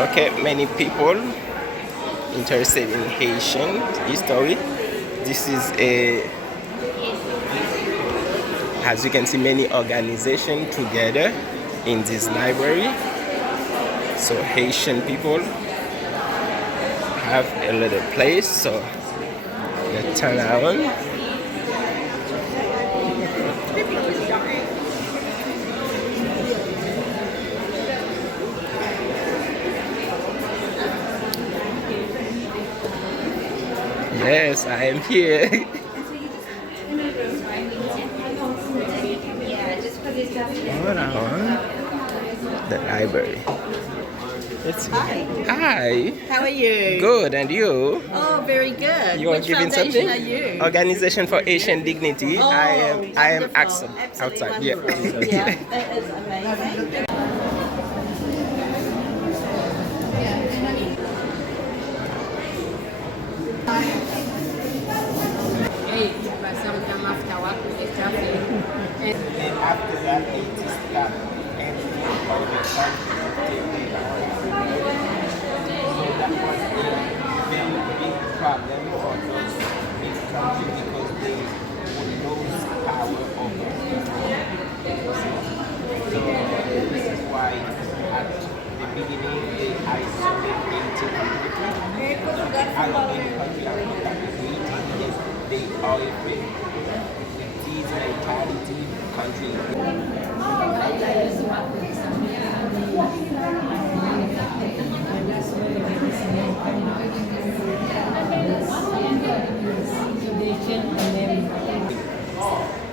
Okay, many people interested in Haitian history. This is as you can see, many organizations together in this library. So Haitian people have a little place, so they turn around. Yes, I am here. Around the library. Hi. Hi. How are you? Good, and you? Oh, very good. You are Which giving foundation something? are you? Organization for Asian Dignity. Oh, I am wonderful. outside. Absolutely wonderful. Yeah, that is amazing. And after that, they just got every all the country taken down. So that was a very big problem for those big countries because they would lose power over people. So this is why at the beginning they isolate Haiti completely. Out of the country are not that Haiti is they are free. These mentality country.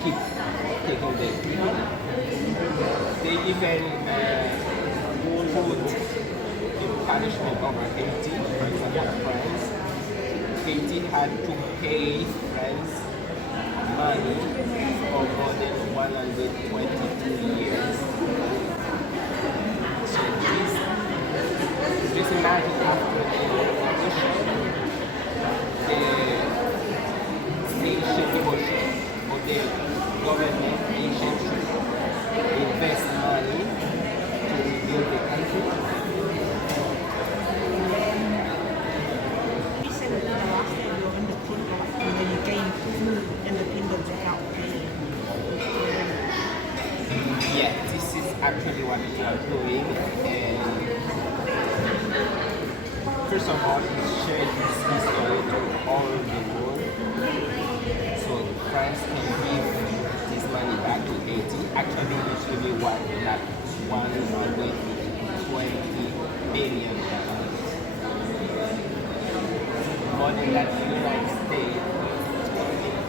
Keep taking the they even put the punishment over Haiti, for example France. Haiti had to pay France money for more than 122 years. So just imagine after the revolution, the Haitian people should, or the government Haitian should invest money to rebuild the country. Yeah, this is actually what we are doing. And first of all, we share this history to all the world. So France can give this money back to Haiti. Actually, it's really what like 120 billion dollars. More than that, the United States.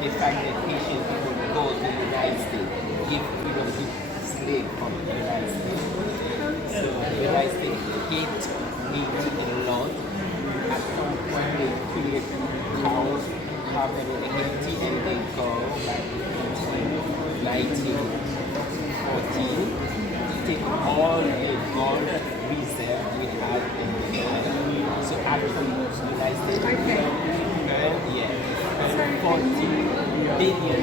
The fact that Haitian people go to the United States, give slave from the United States. So the United States hate Haiti a lot. At one point they create cows covered in Haiti and they go back into 1914, take all the gold reserve we had in the land. So actually the United States earned $40 billion.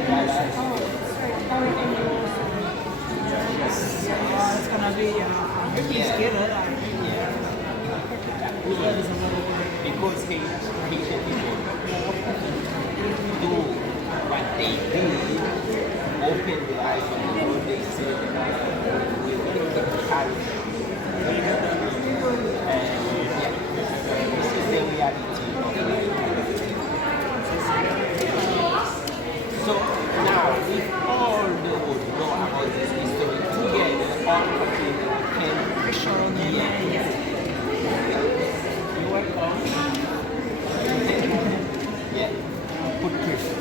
It's gonna be Because Haitian people do what they do, open the eyes of the world, they say we will keep the country. And this is the reality of life. So now, if all the world know about this history together, all countries can show them. You're welcome. Yeah, put pressure.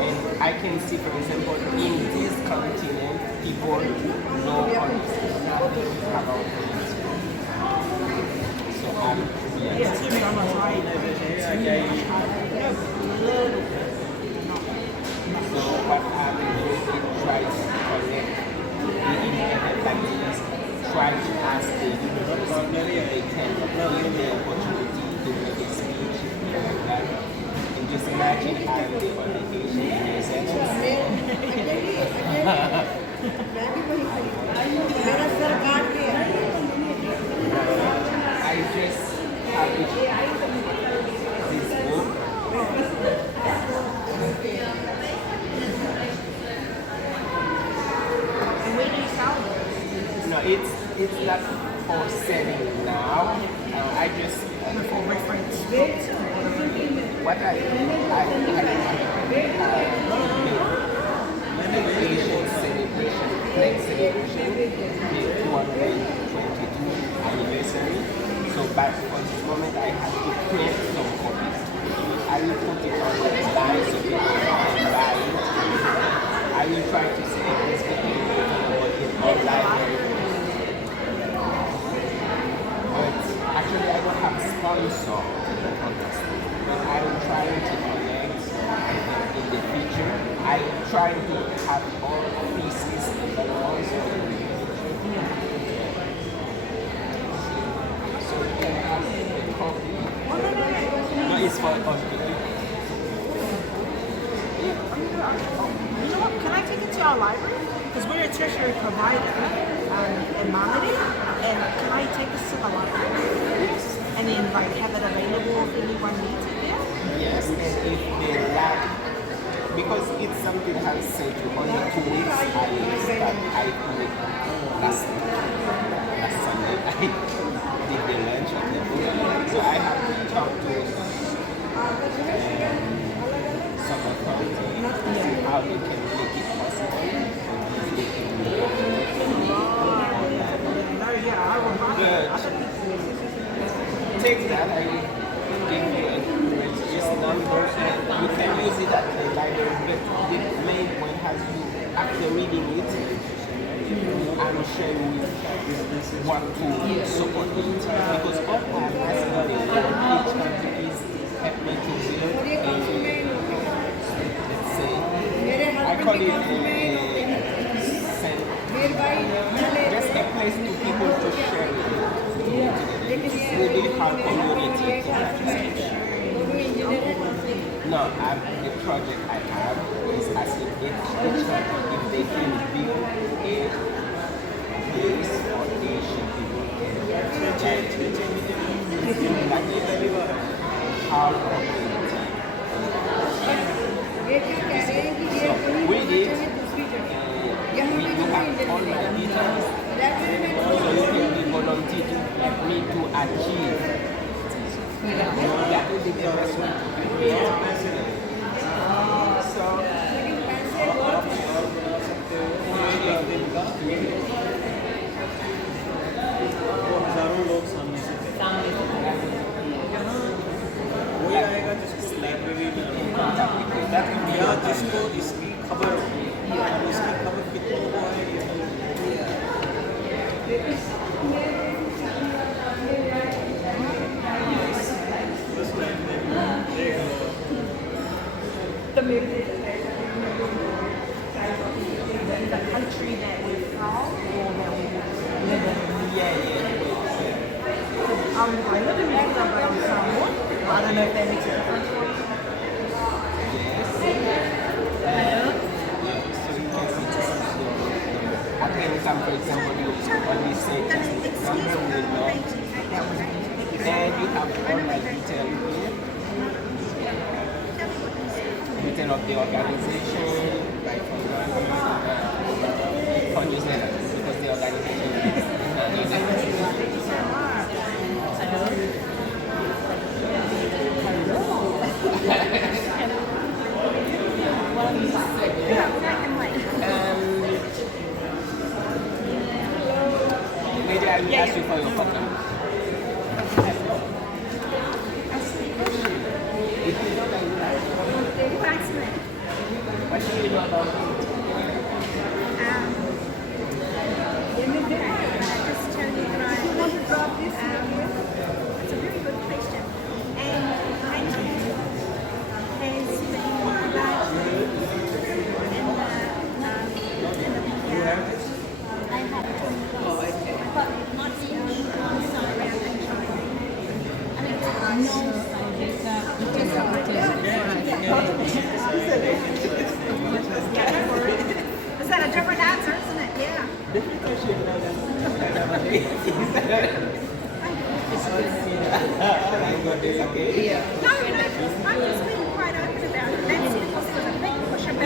And I can see, for example, in this continent, people know nothing about it. So So what happened is they try to connect the independent countries, try to ask the university if they can give the opportunity to make a speech like that. And just imagine I'm the organization in your section. I this book. And where do you sell it? No, it's not for selling now. I just For reference. what I Asian celebration, flag celebration, the 222 anniversary. So back on this moment, I have to print some copies. I will put it on the line so people can buy it. I will try to see if this people will about it online. But actually, I don't have a sponsor to the contest. But I will try to connect in the future. I try to have all pieces but also so you can have the copy. No, it's for us to do. You know what? Can I take it to our library? Because we're a tertiary provider in Malady. And can I take this to the library? And then like have it available if anyone needs it there? Yes, and if they lack, because it's something that has said to only 2 weeks, I quit last Sunday. I did the launch of the book. So I have to talk to some authority to see how they can make it possible for these take that, I will give you a register number and you can use it at the library, but the main point has you, after reading it, I'm sharing with what to support it. Because all I'm asking each country is help me to build a, let's say, I call it just a place to people to share it. It's really hard community. No, the project I have is asking each country if they can build a place for Asian people how community. So with it, we do have all my details. So you can be volunteer to help me to achieve. That is the best way to do it. हजारों लोग सामने से वही आएगा जिसको library में या जिसको इसकी खबर उसकी खबर कितनी को आएगी The country that we're from or that we live in. I live in Mexico, but I'm Samoan. I don't know if that makes a difference for you. For example, you only say just number will know. And you have all my detail here. Detail of the organization, like for New Zealand, because the organization is New Zealand. Maybe I will ask you for your phone number. If you don't, I will ask you. What do you know about it? Just tell you that I want to drop this. It's a very good question. And Haiti has been largely in the I have but not the on side around and China. I mean, is that a different answer, isn't it? Yeah. Different question. okay. No, I've just been quite open about it. That's because of the big push about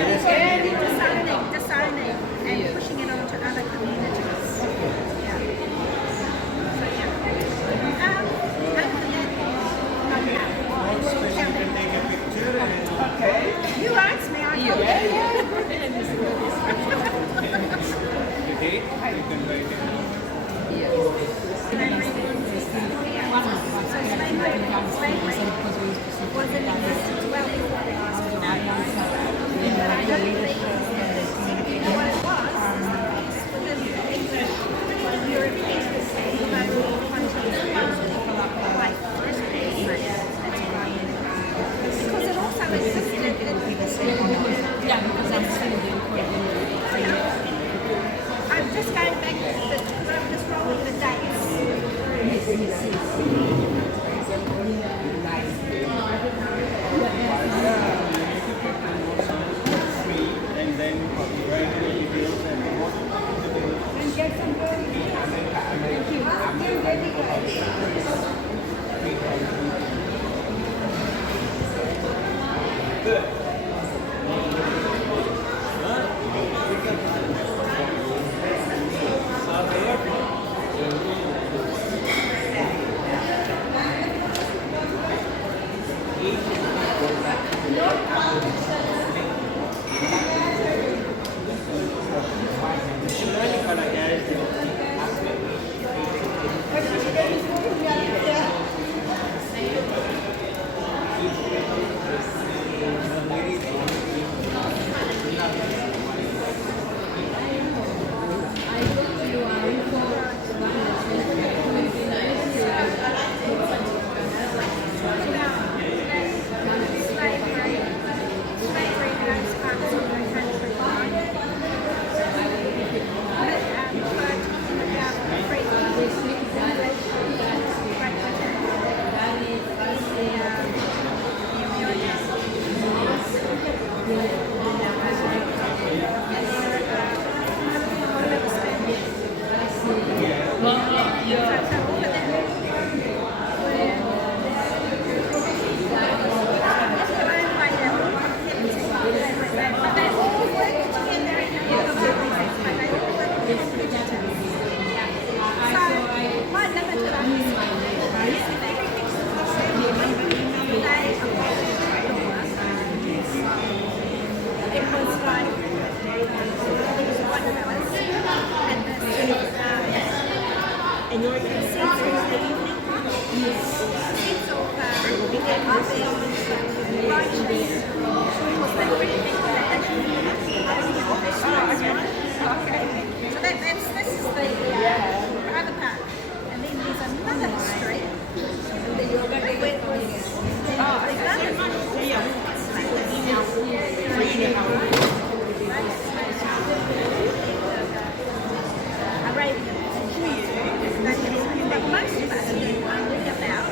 disowning and pushing it onto other communities. Yeah. So, yeah. Other than that, Okay. you asked me, I told you. Was in existence well before the East. But I don't think, you know what it was? Within the European countries, like first peace. Because it also existed in I'm just going back to because I'm just rolling the And then gradually build and what get some And you're going to see the evening? Yes. It's all we get coffee, lunches, because they really think that actually okay. So this is the other part. And then there's another street that you're going to go with. Arabian. But most of us read about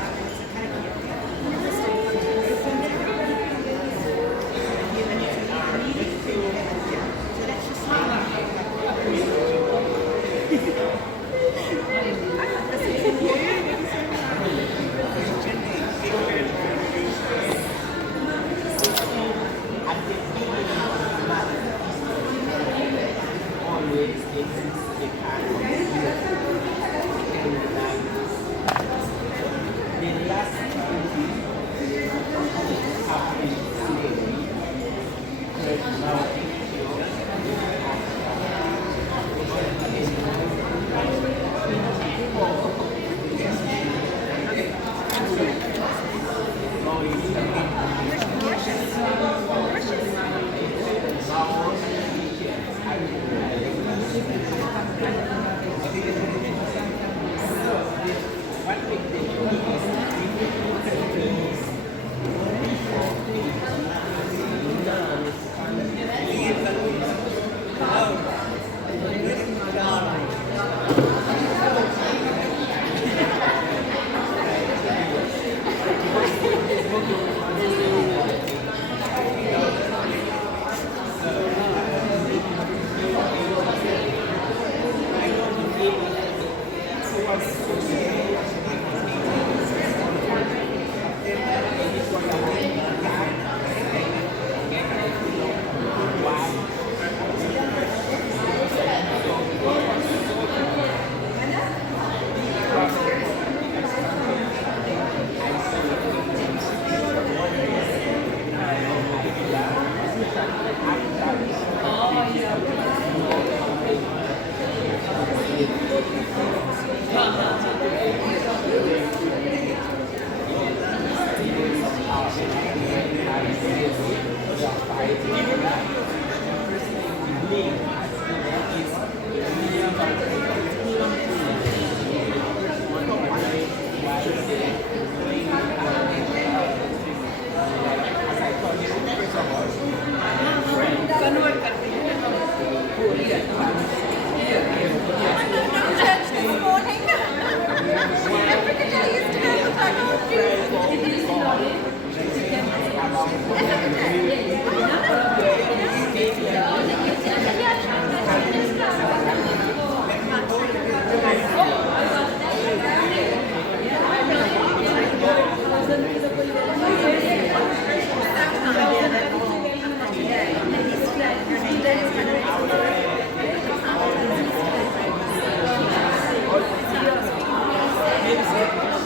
Yes.